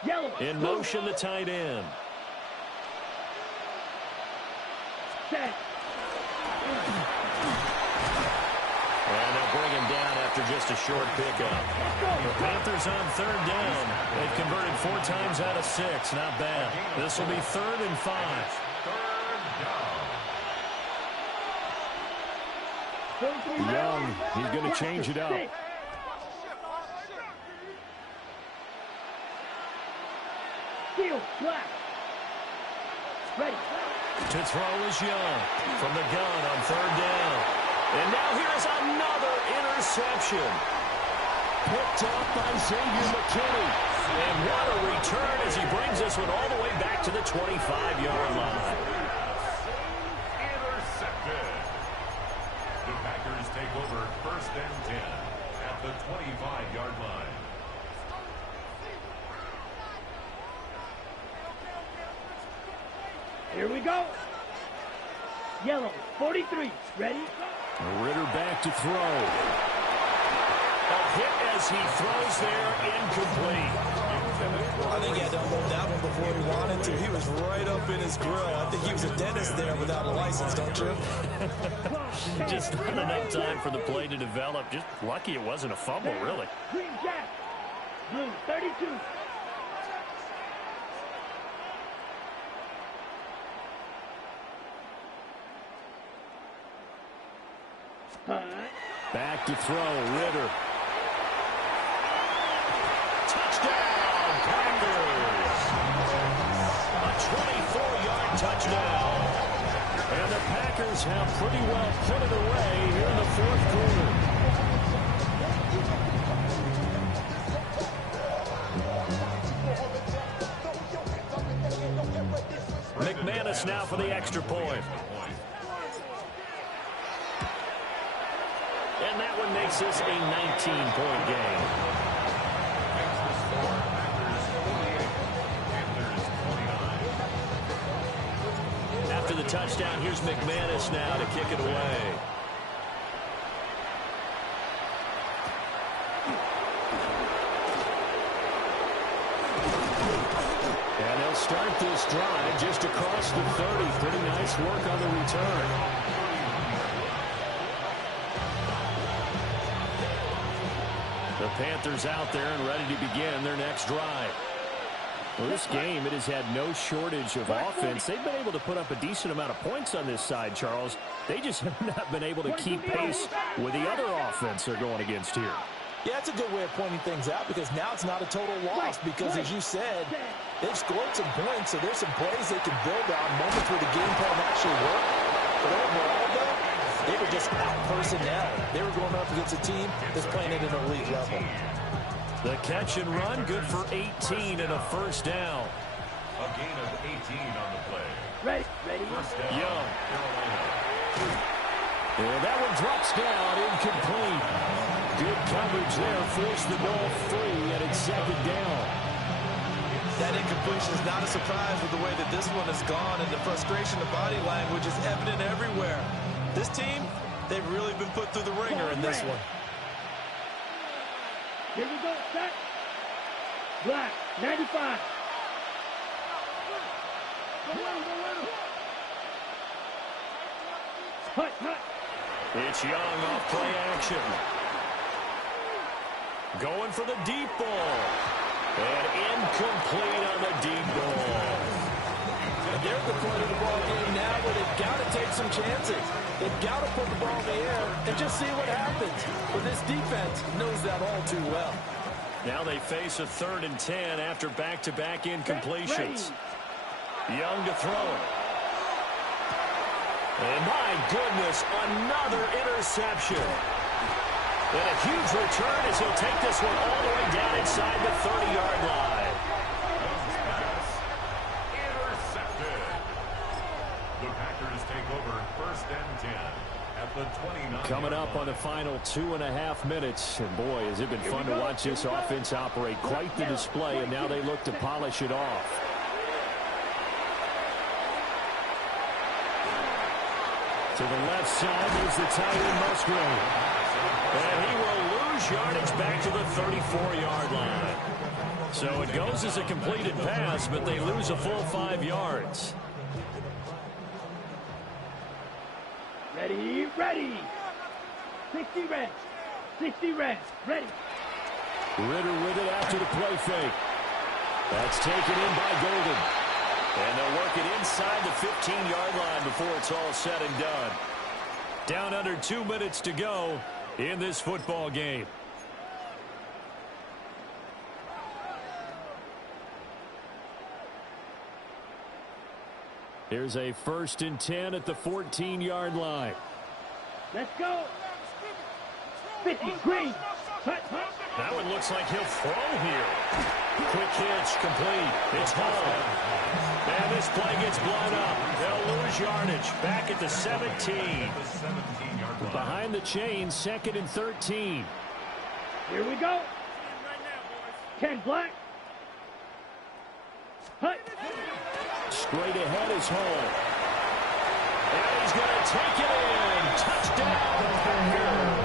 52. Yellow. In motion, the tight end. Set. And they'll bring him down after just a short pickup. The Panthers on 3rd down. They've converted 4 times out of 6. Not bad. This will be 3rd and 5. 3rd down. Young, he's going to change it up. Field, black. Ready. To throw is Young from the gun on 3rd down. And now here's another interception. Picked up by Xavier McKinney. And what a return as he brings this one all the way back to the 25-yard line. Intercepted. The Packers take over 1st and 10 at the 25-yard line. Here we go. Yellow, 43. Ready? Ritter back to throw. A hit as he throws there, incomplete. I think he had to unload that one before he wanted to. He was right up in his grill. I think he was a dentist there without a license, don't you? Just not enough time for the play to develop. Just lucky it wasn't a fumble, really. Green jack. Blue, 32. Back to throw, Ritter. Touchdown, Panthers! A 24-yard touchdown. And the Packers have pretty well put it away here in the fourth quarter. McManus now for the extra point. And that one makes this a 19-point game. After the touchdown, here's McManus now to kick it away. And they'll start this drive just across the 30. Pretty nice work on the return. The Panthers out there and ready to begin their next drive. Well, this game, it has had no shortage of offense. They've been able to put up a decent amount of points on this side, Charles. They just have not been able to keep pace with the other offense they're going against here. Yeah, that's a good way of pointing things out because now it's not a total loss because, as you said, they've scored some points, so there's some plays they can build on, moments where the game plan actually worked. But overall, though, they were just out-personnel. They were going up against a team that's playing at an elite level. The catch and run, good for 18 and a first down. A gain of 18 on the play. Ready. First down, Young. Carolina. And that one drops down, incomplete. Good coverage there, forced the ball free, and it's 2nd down. That incompletion is not a surprise with the way that this one has gone, and the frustration, the body language is evident everywhere. This team, they've really been put through the ringer in this one. Here we go, set. Black, 95. Hut. It's Young off play action. Going for the deep ball. And incomplete on the deep ball. And they're at the point of the ball game now where they've got to take some chances. They've got to put the ball in the air and just see what happens. But this defense knows that all too well. Now they face a 3rd and 10 after back-to-back incompletions. Young to throw it. And my goodness, another interception. And a huge return as he'll take this one all the way down inside the 30-yard line. Intercepted. The Packers take over 1st and 10 at the 29. Coming up on the final 2.5 minutes. And boy, has it been fun to watch this offense operate. Quite the display, and now they look to polish it off. To the left side is the tight end Musgrave. And he will lose yardage back to the 34-yard line. So it goes as a completed pass, but they lose a full 5 yards. Ready. 60 red. Ready. Ritter with it after the play fake. That's taken in by Golden. And they'll work it inside the 15-yard line before it's all said and done. Down under 2 minutes to go in this football game. Here's a 1st and 10 at the 14-yard line. Let's go. 50, green. That one looks like he'll throw here. Quick hitch, complete. It's home. And this play gets blown up. They'll lose yardage. Back at the 17. Behind the chains, 2nd and 13. Here we go. 10 black. Hut. Straight ahead is home. And he's going to take it in. Touchdown, Packers.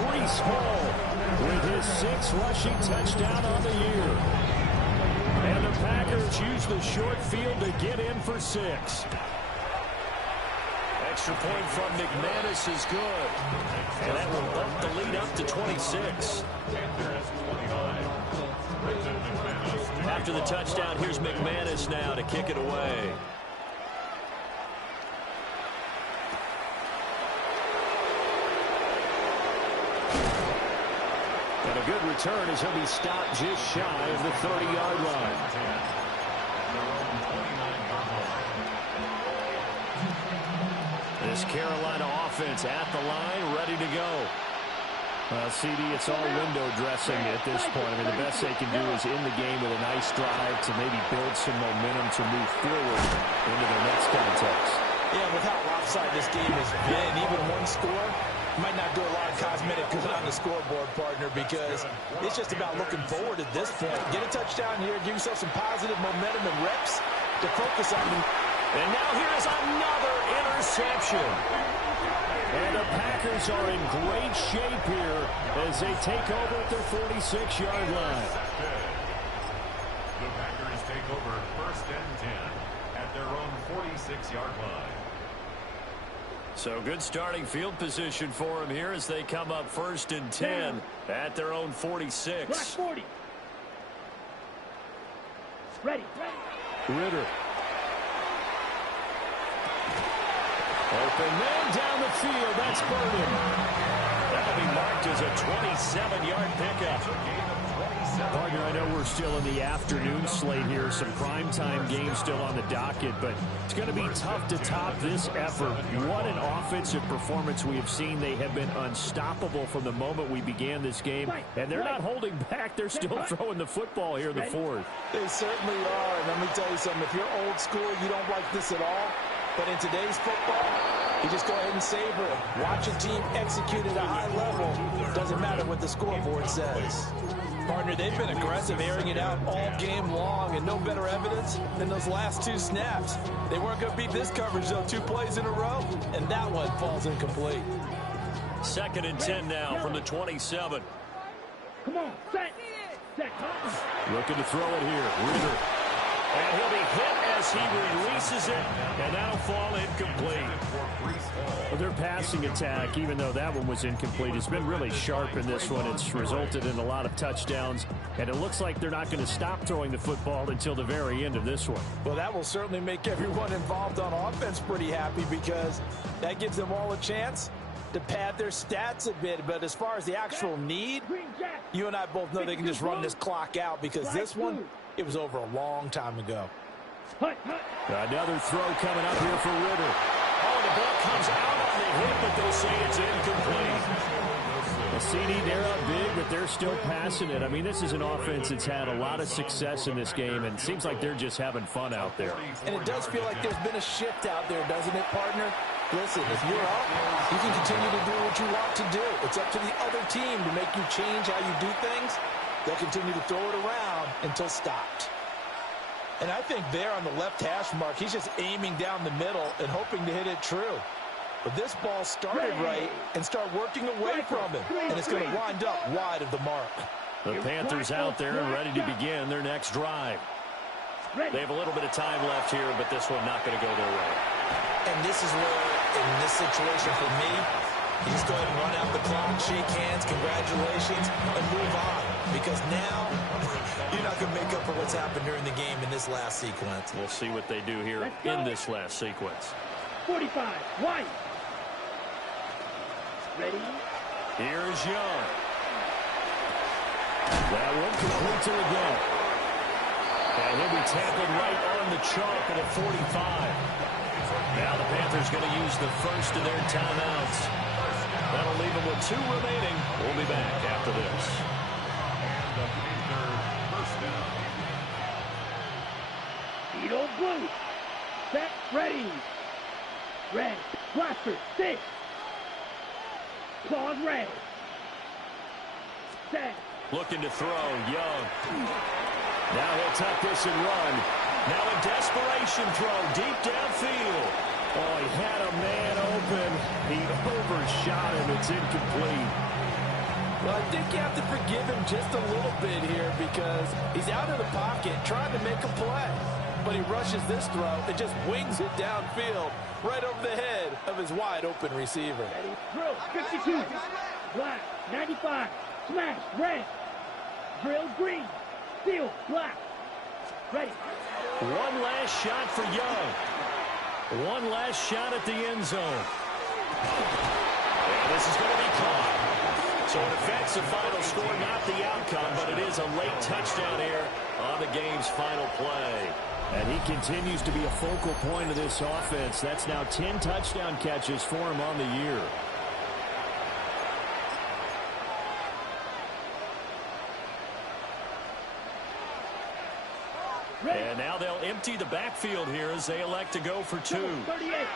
Breece Hall with his 6th rushing touchdown on the year. And the Packers use the short field to get in for 6. Extra point from McManus is good. And that will bump the lead up to 26. After the touchdown, here's McManus now to kick it away. And a good return as he'll be stopped just shy of the 30-yard line. This Carolina offense at the line, ready to go. CD, it's all window dressing at this point. I mean, the best they can do is in the game with a nice drive to maybe build some momentum to move forward into their next contest. Yeah, with how lopsided this game has been, even one score might not do a lot of cosmetic good on the scoreboard, partner, because it's just about looking forward at this point. Get a touchdown here, give yourself some positive momentum and reps to focus on them. And now here's another interception. And the Packers are in great shape here as they take over at their 46-yard line. The Packers take over 1st and 10 at their own 46-yard line. So good starting field position for them here as they come up 1st and 10 at their own 46. Black 40. Ready. Ritter. Open man down the field. That's Burden. That'll be marked as a 27-yard pickup. Partner, I know we're still in the afternoon slate here. Some primetime games still on the docket, but it's going to be tough to top this effort. What an offensive performance we have seen. They have been unstoppable from the moment we began this game, and they're not holding back. They're still throwing the football here in the 4th. They certainly are, and let me tell you something. If you're old school, you don't like this at all. But in today's football, you just go ahead and savor it. Watch a team execute at a high level. Doesn't matter what the scoreboard says. Partner, they've been aggressive, airing it out all game long, and no better evidence than those last 2 snaps. They weren't going to beat this coverage, though. 2 plays in a row, and that one falls incomplete. 2nd and 10 now from the 27. Come on, set. Looking to throw it here. Ritter. And he'll be hit as he releases it, and that'll fall incomplete. Well, their passing attack, even though that one was incomplete, has been really sharp in this one. It's resulted in a lot of touchdowns, and it looks like they're not going to stop throwing the football until the very end of this one. Well, that will certainly make everyone involved on offense pretty happy, because that gives them all a chance to pad their stats a bit. But as far as the actual need, you and I both know they can just run this clock out, because this one, it was over a long time ago. Another throw coming up here for Ritter. Oh, the ball comes out on the hit, but they say it's incomplete. A CD, they're up big, but they're still passing it. I mean, this is an offense that's had a lot of success in this game, and it seems like they're just having fun out there. And it does feel like there's been a shift out there, doesn't it, partner? Listen, if you're up, you can continue to do what you want to do. It's up to the other team to make you change how you do things. They'll continue to throw it around until stopped. And I think there on the left hash mark, he's just aiming down the middle and hoping to hit it true. But this ball started right and start working away from him, and it's going to wind up wide of the mark. The Panthers out there and ready to begin their next drive. They have a little bit of time left here, but this one not going to go their way. And this is where, in this situation for me, you just go ahead and run out the clock, shake hands, congratulations, and move on. Because now, you're not going to make up for what's happened during the game in this last sequence. We'll see what they do here in this last sequence. 45, White. Ready? Here's Young. That one completes it again. And he'll be tackled right on the chalk at a 45. Now the Panthers going to use the first of their timeouts. That'll leave them with 2 remaining. We'll be back after this. Speedo blue. Set, ready. Red. Blaster, 6. Claws red. Set. Looking to throw, Young. Now he'll tuck this and run. Now a desperation throw deep downfield. Oh, he had a man open. He overshot him. It's incomplete. Well, I think you have to forgive him just a little bit here, because he's out of the pocket trying to make a play. But he rushes this throw and just wings it downfield right over the head of his wide-open receiver. Drill, 52. Black, 95. Smash, red. Drill, green. Steel, black. Ready. One last shot for Young. One last shot at the end zone. And this is going to be caught. So it affects the final score, not the outcome, but it is a late touchdown here on the game's final play. And he continues to be a focal point of this offense. That's now 10 touchdown catches for him on the year. And now they'll empty the backfield here as they elect to go for 2. 38.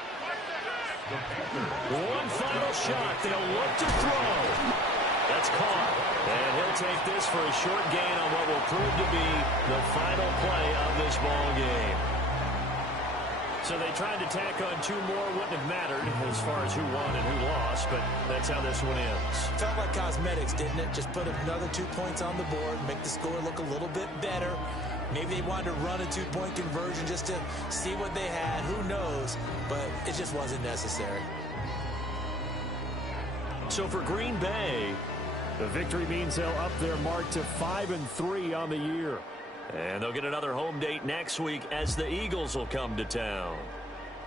One final shot. They'll look to throw. That's caught. And he'll take this for a short gain on what will prove to be the final play of this ball game. So they tried to tack on 2 more. Wouldn't have mattered as far as who won and who lost, but that's how this one ends. Felt like cosmetics, didn't it? Just put another 2 points on the board, make the score look a little bit better. Maybe they wanted to run a 2-point conversion just to see what they had. Who knows? But it just wasn't necessary. So for Green Bay, the victory means they'll up their mark to 5-3 on the year. And they'll get another home date next week as the Eagles will come to town.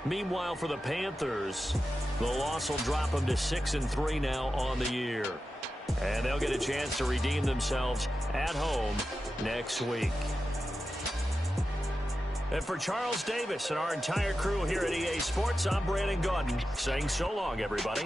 Meanwhile, for the Panthers, the loss will drop them to 6-3 now on the year. And they'll get a chance to redeem themselves at home next week. And for Charles Davis and our entire crew here at EA Sports, I'm Brandon Gaudin saying so long, everybody.